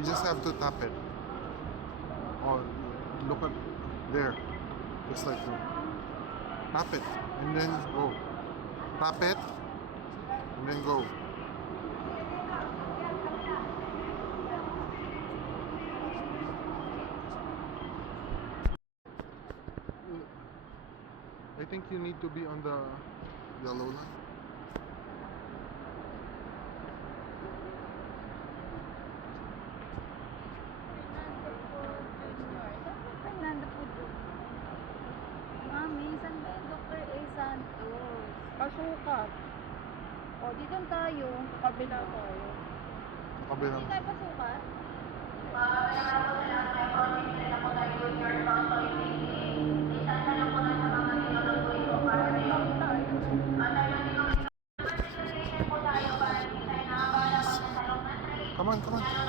You just have to tap it. Oh, look at there. Just like that. Tap it and then go. Tap it and then go. I think you need to be on the yellow line. Fernando po doon. Mami, saan ba yung Dr. A. Santos? Pasukat. O, dito tayo. Kabila tayo. Kabilang. Hindi tayo pasukat? Come on, come on.